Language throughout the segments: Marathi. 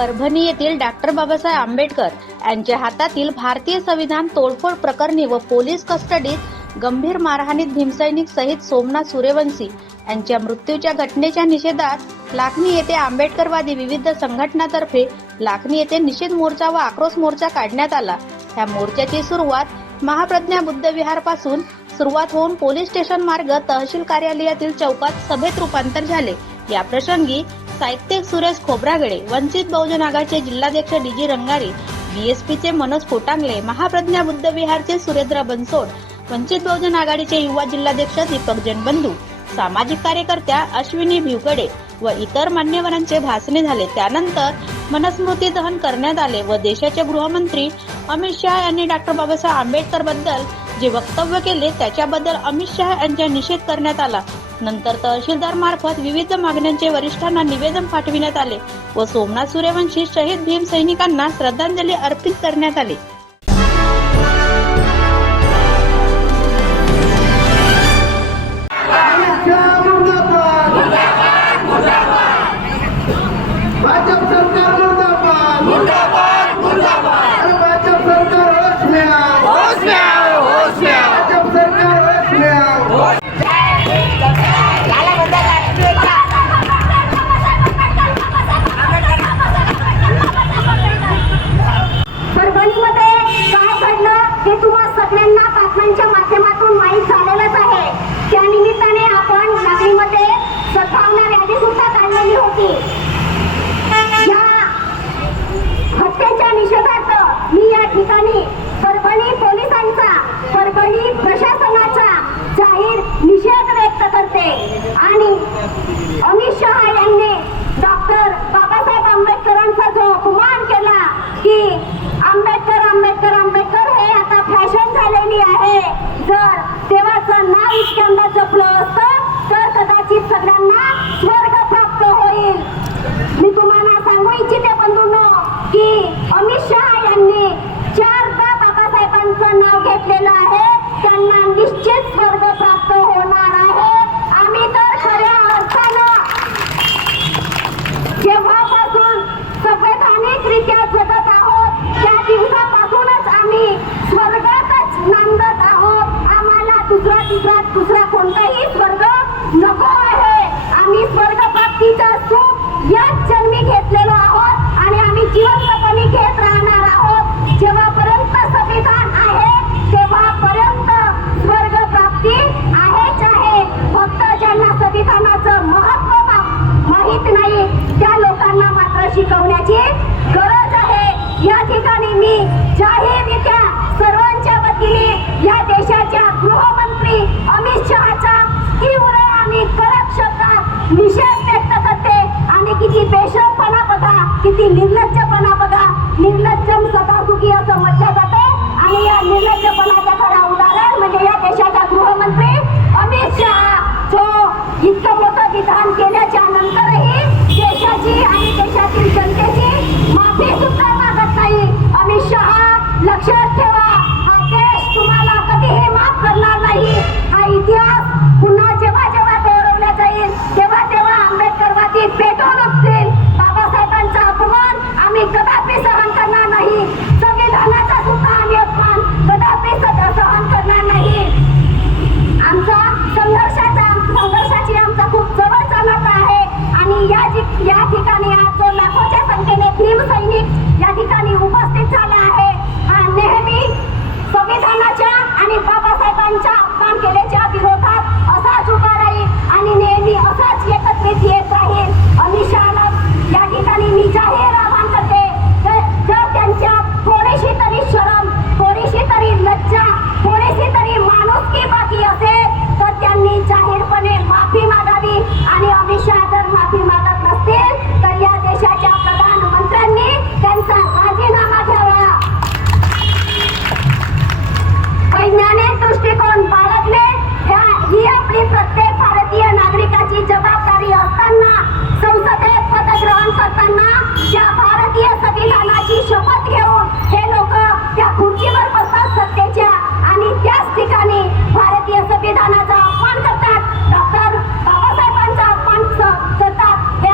परभणी येथील डॉक्टर बाबासाहेब आंबेडकर यांच्या हातातील भारतीय संविधान तोडफोड प्रकरणी व पोलीस कस्टडीत गंभीर मारहाणीत भीमसैनिक सहित सोमनाथ सूर्यवंशी यांच्या मृत्यूच्या घटनेच्या निषेधात लाखनी येथे आंबेडकरवादी विविध संघटनांतर्फे लाखनी येथे निषेध मोर्चा व आक्रोश मोर्चा काढण्यात आला। या मोर्चाची सुरुवात महाप्रज्ञा बुद्ध विहार पासून सुरुवात होऊन पोलीस स्टेशन मार्ग तहसील कार्यालयातील चौकात सभेत रूपांतर झाले। या प्रसंगी साहित्यिक सुरेश खोब्रागडे, वंचित बहुजन आघाडीचे जिल्हाध्यक्ष डीजी रंगारी, बीएसपीचे मनोज कोटांगले, महाप्रज्ञा बुद्ध विहारचे सुरेंद्र बनसोड, वंचित बहुजन आघाडीचे युवा जिल्हाध्यक्ष दीपक जनबंधू, सामाजिक कार्यकर्त्या अश्विनी भिवकडे व इतर मान्यवरांचे भाषणे झाले। त्यानंतर मनस्मृती दहन करण्यात आले व देशाचे गृहमंत्री अमित शहा यांनी डॉक्टर बाबासाहेब आंबेडकर बद्दल जे वक्तव्य केले त्याच्याबद्दल अमित शहा यांचा निषेध करण्यात आला। नंतर तहसीलदार मार्फत विविध मागण्यांचे वरिष्ठांना निवेदन पाठविण्यात आले व सोमनाथ सूर्यवंशी शहीद भीम सैनिकांना श्रद्धांजली अर्पित करण्यात आली। माध्यमातून माहीत झालेलंच आहे। त्या निमित्ताने आपण नागरीमध्ये सद्भावना रॅली सुद्धा काढलेली होती। या हत्येच्या निषेधार्थ मी या ठिकाणी परभणी पोलिसांचा, परभणी प्रशासनाचा जाहीर निषेध व्यक्त करते आणि अमित शहा यांनी डॉक्टर बाबासाहेब आंबेडकरांचा जो अपमान केला की आंबेडकर आंबेडकर आंबेडकर हे आता फॅशन झालेली आहे, जर देवाचं नाव इतक्यांदा जपलं असतं तर कदाचित सगळ्यांना स्वर्ग प्राप्त होईल। मी तुम्हाला सांगू इच्छिते बंधूंनो की अमित शहा यांनी 4दा बाबासाहेबांचं नाव घेतलेलं आहे, त्यांना निश्चित स्वर्ग प्राप्त होणार आहे। आम्ही तर खऱ्या अर्थानं जेव्हापासून संवैधानिकरित्या जगत आहोत त्या दिवसापासूनच आम्ही स्वर्गातच नांदत आहोत। आम्हाला दुसरा कोणताही स्वर्ग नको आहे। आम्ही स्वर्ग प्राप्तीचा सुख याच जन्मी घेतलेलो आहोत आणि आम्ही जिवंतपणे घेत राहणार आहोत। जेव्हापर्यंत संविधान आहे तेव्हापर्यंत स्वर्ग प्राप्ती आहेच आहे। फक्त ज्यांना संविधानाचं महत्त्व माहित नाही त्या लोकांना मात्र शिकवण्याची गरज आहे। या ठिकाणी मी जाहीररित्या सर्वांच्या वतीने या देशाच्या गृहमंत्री अमित शहाचा तीव्र आणि कडक शब्दात निषेध व्यक्त करते। आणि किती बेशरमपणा बघा, किती निर्लज्जपणा बघा, निर्लज्जम सदा सुखी असं म्हटलं जाते आणि या निर्लज्जपणाचं खरं उदाहरण म्हणजे या देशाचा गृहमंत्री अमित शहा, जो इतकं मोठं विधान केल्याच्या नंतरही देशाची आणि देशातील जनतेची माफी सुद्धा मागत नाही। अमित शहा लक्षात ठेवा, हा देश तुम्हाला कधीही माफ करणार नाही। हा इतिहास पुन्हा जेव्हा जेव्हा दोहरवला जाईल तेव्हा तेव्हा आंबेडकरवादी पेटून उठतील। बाबासाहेबांचा अपमान आम्ही कदापि सहन करणार नाही, संविधानाचा सुद्धा आम्ही अपमान कदापि सहन करणार नाही। आमचा संघर्षाची आमचा खूप जवळचा नाता आहे आणि या ठिकाणी आज जो लाखोच्या संख्येने भीम सैनिक या ठिकाणी उपस्थित झाला आहे, हा नेहमी संविधानाच्या आणि बाबासाहेबांच्या अपमान केल्याच्या विरोधात असाच उभा राहील आणि नेहमी असाच एकत्रित येत राहील। अमित शहाला या ठिकाणी मी जाहीर आवाहन करते, जर त्यांच्यात थोडीशी तरी शरम, थोडीशी तरी लज्जा, थोडीशी तरी माणुसकी बाकी असेल तर त्यांनी जाहीरपणे माफी मागावी आणि अमित शहा जर माफी मागत नसतील तर या देशाच्या प्रधानमंत्र्यांनी त्यांचा राजीनामा घ्यावा। वैज्ञानिक दृष्टिकोन बाळगणे ही आपली प्रत्येक भारतीय नागरिकाची जबाबदारी असताना संसदेत पदग्रहण करताना या भारतीय संविधानाची शपथ घेऊन हे लोक त्या खुर्चीवर बसतात सत्तेच्या आणि त्याच ठिकाणी भारतीय संविधानाचा अपमान करतात, डॉक्टर बाबासाहेबांचा अपमान करतात। हे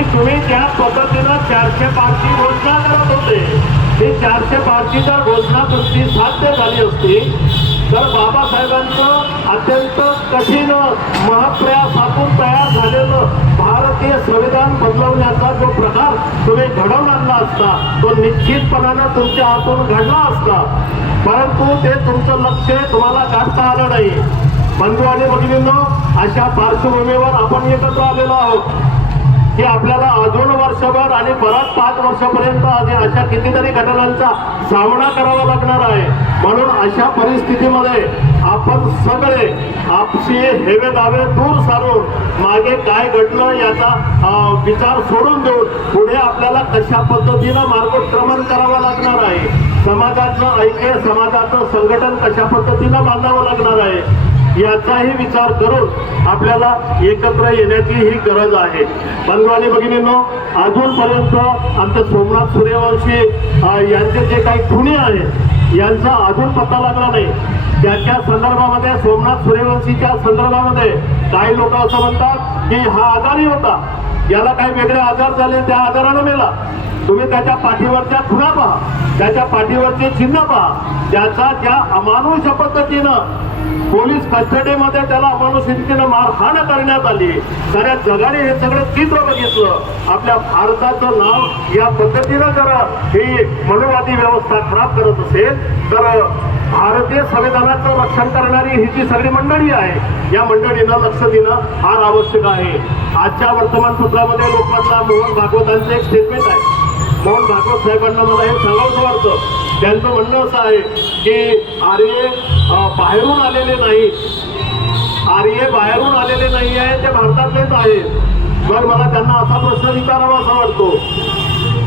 की तुम्ही ज्या पद्धतीनं 400 पारची घोषणा करत होते, ही 400 पारची जर घोषणा तुमची साध्य झाली असती तर बाबासाहेबांचं अत्यंत कठीण महाप्रयासातून तयार झालेलं भारतीय संविधान बदलवण्याचा जो प्रकार तुम्ही घडवून आणला असता तो निश्चितपणानं तुमच्या हातून घडला असता, परंतु ते तुमचं लक्ष तुम्हाला गाठता आलं नाही. बंधू आणि भगिनींनो, अशा पार्श्वभूमीवर आपण एकत्र आलेलो आहोत की आपल्याला अजून वर्षभर आणि परत 5 वर्षापर्यंत अशा कितीतरी घटनांचा सामना करावा लागणार आहे. म्हणून अशा परिस्थितीमध्ये आपण सगळे आपसी हेवे दावे दूर सारून मागे काय घडलं याचा विचार सोडून देऊन पुढे आपल्याला कशा पद्धतीनं मार्गक्रमण करावं लागणार आहे, समाजाचं ऐक्य, समाजाचं संघटन कशा पद्धतीनं बांधावं लागणार आहे याचाही विचार करून आपल्याला एकत्र येण्याची ही गरज आहे. बंधू आणि भगिनींनो, अजूनपर्यंत आमचे सोमनाथ सूर्यवंशी यांचे जे काही खुनी आहेत यांचा अजून पत्ता लागला नाही. त्याच्या संदर्भामध्ये, सोमनाथ सूर्यवंशीच्या संदर्भामध्ये काही लोक असं म्हणतात की हा आजारी होता, याला काही वेगळे आजार झाले, त्या आजारानं मेला. तुम्ही त्याच्या पाठीवरच्या खुणा पहा, त्याच्या पाठीवरचे चिन्ह पहा, त्याचा ज्या अमानुष पद्धतीनं पोलीस कस्टडीमध्ये त्याला अमानुषतेनं मारहाण करण्यात आली. साऱ्या जगाने हे सगळं चित्र बघितलं. आपल्या भारताचं नाव या पद्धतीनं जर ही मनोवादी व्यवस्था खराब करत असेल तर भारतीय संविधानाचं रक्षण करणारी ही जी सगळी मंडळी आहे या मंडळीनं लक्ष देणं फार आवश्यक आहे. आजच्या वर्तमानपत्रामध्ये लोकमतला मोहन भागवतांचं एक स्टेटमेंट आहे. मोहन भागवत साहेबांना मला हे सांगावंसं वाटतं. त्यांचं म्हणणं असं आहे की आर्य बाहेरून आलेले नाहीत, आर्य बाहेरून आलेले नाही आहे, ते भारतातलेच आहेत. मग मला त्यांना असा प्रश्न विचारावा असा वाटतो,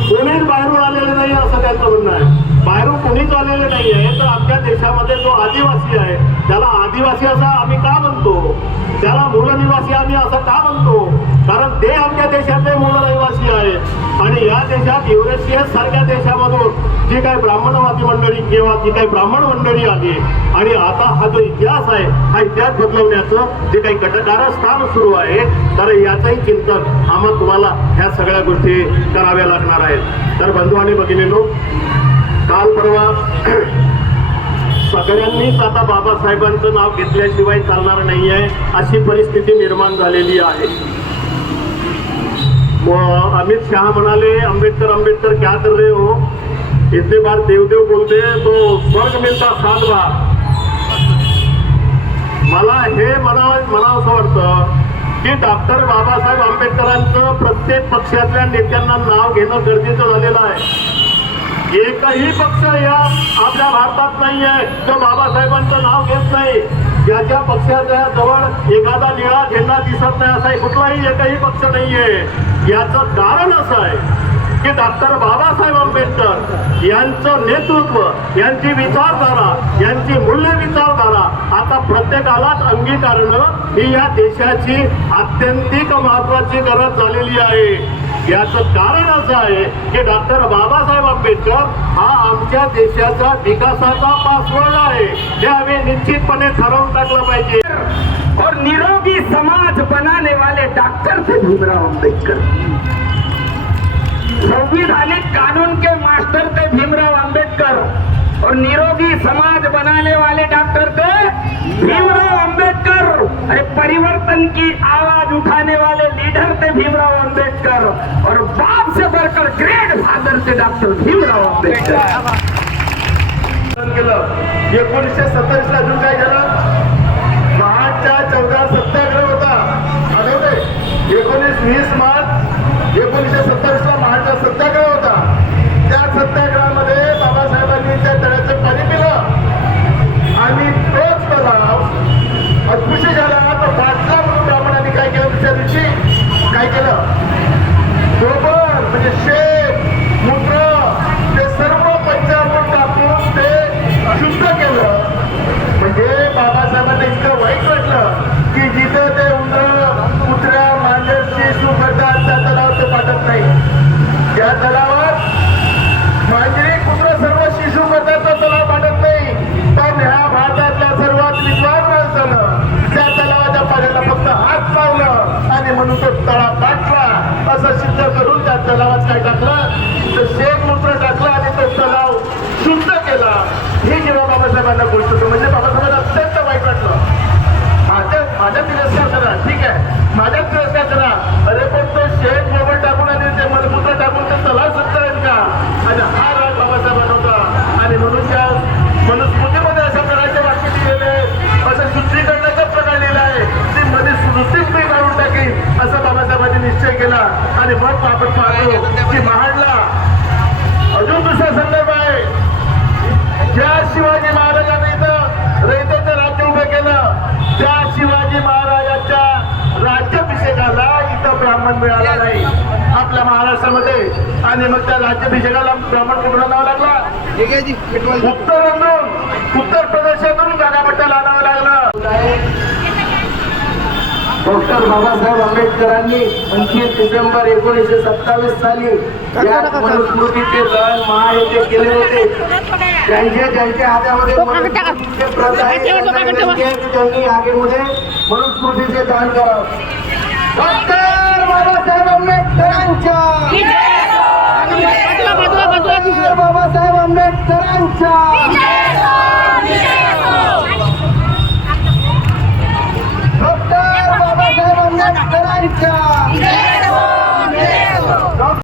कोणीच बाहेरून आलेले नाही असं त्यांचं म्हणणं आहे. बाहेरून कोणीच आलेले नाही आहे तर आमच्या देशामध्ये जो आदिवासी आहे त्याला आदिवासी असा आम्ही का म्हणतो, त्याला मूलनिवासी आम्ही असं का म्हणतो, कारण ते आमच्या देशातले मूलनिवासी आहेत. आणि या देशात युरेशियस सारख्या देशामधून जी काही ब्राह्मणवादी मंडळी किंवा जी काही ब्राह्मण मंडळी आली आणि आता हा जो इतिहास आहे हा इतिहास बदलवण्याचं जे काही कारस्थान सुरू आहे तर याचंही चिंतन आम्हाला तुम्हाला ह्या सगळ्या गोष्टी कराव्या लागणार आहेत. तर बंधू आणि भगिनींनो, काल परवा सगळ्यांनीच आता बाबासाहेबांचं नाव घेतल्याशिवाय चालणार नाही आहे अशी परिस्थिती निर्माण झालेली आहे. अमित शाह म्हणाले अंबेडकर अंबेडकर क्या कर रहे हो, इतने बार देव देव बोलते तो स्वर्ग मिलता 7 बार. मला हे म्हणावंसं वाटतं की डॉक्टर बाबासाहेब आंबेडकरांचं प्रत्येक पक्षातल्या नेत्यांना नाव घेणं गरजेचं झालेलं आहे. एकही पक्ष या आपल्या भारतात नाही आहे जो बाबासाहेबांचं नाव घेत नाही. ज्याच्या पक्षाच्या जवळ एखादा निळा झेंडा दिसत नाही असा कुठलाही एकही पक्ष नाहीये. याचं कारण असं आहे की डॉक्टर बाबासाहेब आंबेडकर यांचं नेतृत्व, यांची विचारधारा, यांची मूल्य विचारधारा आता प्रत्येकालाच अंगीकारणं ही या देशाची अत्यंतिक महत्वाची गरज झालेली आहे. याचं कारण असं आहे की डॉक्टर बाबासाहेब आंबेडकर हा आमच्या देशाचा विकासाचा पासवर्ड आहे. हे आम्ही निश्चितपणे ठरवून टाकलं पाहिजे. और निरोगी समाज बनाने वाले डॉक्टर थे भीमराव अंबेडकर. संवैधानिक कानून के मास्टर थे भीमराव अंबेडकर और निरोगी समाज बनाने वाले डॉक्टर थे भीमराव अंबेडकर. अरे परिवर्तन की आवाज उठाने वाले लीडर थे भीमराव अंबेडकर और बाप से बढ़कर ग्रेट फादर थे डॉक्टर भीमराव अंबेडकर. 1927 ला अजून काय झालं, महाडचा 14 सत्याग्रह होता. आठवते 19-20 मार्च 1927 ला महाडचा सत्याग्रह होता. त्या सत्याग्रहामध्ये बाबासाहेबांनी त्या तळ्याचं पाणी पिलं आणि तोच तलाव अदृश्य झाला. तर पाचला म्हणून ब्राह्मणांनी काय केलं, दुसऱ्या दिवशी काय केलं, गोबर म्हणजे शेत मूत्र ते सर्व पंचामृत टाकून ते शुद्ध केलं. म्हणजे बाबासाहेबांना इतकं वाईट वाटलं की जिथं ते उंदर कुत्र्या मांजरची करतात त्या तलावात ते पाठत नाही. त्या तलावात मांजरी कुत्र सर्व शिशु करतात तो तलाव पाठत नाही. पण ह्या भारतातल्या सर्वात विद्वान माणसानं त्या तलावाच्या पाण्याला फक्त हात लावलं आणि म्हणून तो तळा पाठला असं सिद्ध तलावात काय टाकलं तर शेणमूत्र टाकलं आणि तो तलाव शुद्ध केला. ही जेव्हा बाबासाहेबांना गोष्ट होती म्हणजे बाबासाहेबांना अत्यंत वाईट वाटलं. माझ्या तिरस्कार करा, ठीक आहे, माझ्या तिरस्कार करा, अरे पण तो शेण गोबर टाकून आणि ते मलमूत्र टाकून ते तलाव शुद्ध आहे का? आणि हा राग बाबासाहेबांना होता. आणि म्हणून त्या मनुस्मृतीमध्ये अशा प्रकारचे वाक्य दिलेले असं शुद्धीकरणाचा प्रकार लिहिला आहे ती मध्ये स्मृतीच मी काढून टाकेन असं बाबासाहेबांनी निश्चय केला. आणि मग आपण पाहतो की महाडला अजून दुसरा संदर्भ आहे. ज्या शिवाजी महाराजांनी इथं रयतेचं राज्य उभं केलं त्या शिवाजी महाराजांच्या राज्याभिषेकाला इथं ब्राह्मण मिळाला नाही आपल्या महाराष्ट्रामध्ये. आणि मग त्या राज्याभिषेकाला ब्राह्मण कुठला नाव लागला? उत्तर प्रदेशातून गागाभट्टाला आणावं लागलं. डॉक्टर बाबासाहेब आंबेडकरांनी 25 डिसेंबर 1927 साली या मनुस्मृतीचे दहन महाड येथे केले होते. ज्यांच्या हातामध्ये मनुस्मृतीचे प्रत आहे त्यांनी आगीमध्ये मनुस्मृतीचे दान करावं. डॉक्टर बाबासाहेब आंबेडकरांच्या डॉक्टर बाबासाहेब आंबेडकरांच्या डॉक्टर बाबासाहेब आंबेडकरांच्या